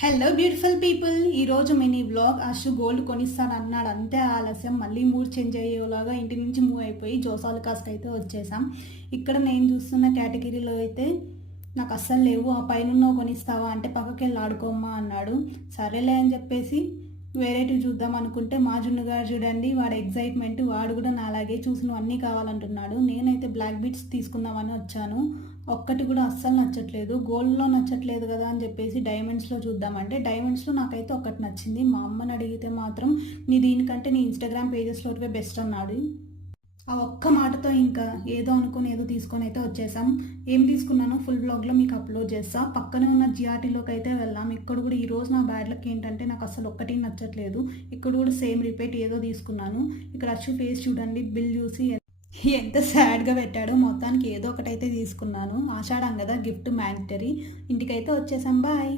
Hello beautiful people, ఈరోజు mini vlog. Ashu gold కొనిస్తాను అన్నాడు, అంతే ఆలస్యం. మళ్ళీ మూడ్ చేంజ్ అయ్యేలాగా ఇంటి నుంచి మూవ్ అయిపోయి జోసాలుకాస్కి అయితే వచ్చేసాం. ఇక్కడ నేను చూస్తున్న కేటగిరీలో అయితే నాకు అస్సలు లేవు. ఆ పైన కొనిస్తావా అంటే పక్కకి వెళ్ళి ఆడుకోమ్మా అన్నాడు. సరేలే అని చెప్పేసి వేరేటివి చూద్దాం అనుకుంటే మా జున్ను గారు చూడండి, వాడు ఎగ్జైట్మెంట్, వాడు కూడా నా అలాగే చూసినవన్నీ కావాలంటున్నాడు. నేనైతే బ్లాక్ బీట్స్ తీసుకుందామని వచ్చాను. ఒక్కటి కూడా అస్సలు నచ్చట్లేదు. గోల్డ్లో నచ్చట్లేదు కదా అని చెప్పేసి డైమండ్స్లో చూద్దామంటే డైమండ్స్లో నాకైతే ఒకటి నచ్చింది. మా అమ్మని అడిగితే మాత్రం నీ దీనికంటే నీ ఇన్స్టాగ్రామ్ పేజెస్లోటివే బెస్ట్ అన్నాడు. ఆ ఒక్క మాటతో ఇంకా ఏదో అనుకుని ఏదో తీసుకొని అయితే వచ్చేసాం. ఏం తీసుకున్నానో ఫుల్ బ్లాగ్లో మీకు అప్లోడ్ చేస్తా. పక్కనే ఉన్న జిఆర్టీలోకి అయితే వెళ్ళాం. ఇక్కడ కూడా ఈరోజు నా బ్యాడ్ లక్ ఏంటంటే నాకు అసలు ఒక్కటి నచ్చట్లేదు. ఇక్కడ కూడా సేమ్ రిపీట్ ఏదో తీసుకున్నాను. ఇక్కడ అచ్చు ఫేస్ చూడండి, బిల్ చూసి ఎంత సాడ్గా పెట్టాడు. మొత్తానికి ఏదో ఒకటైతే తీసుకున్నాను. ఆషాఢం కదా, గిఫ్ట్ మ్యాండటరీ. ఇంటికైతే వచ్చేసాం. బాయ్.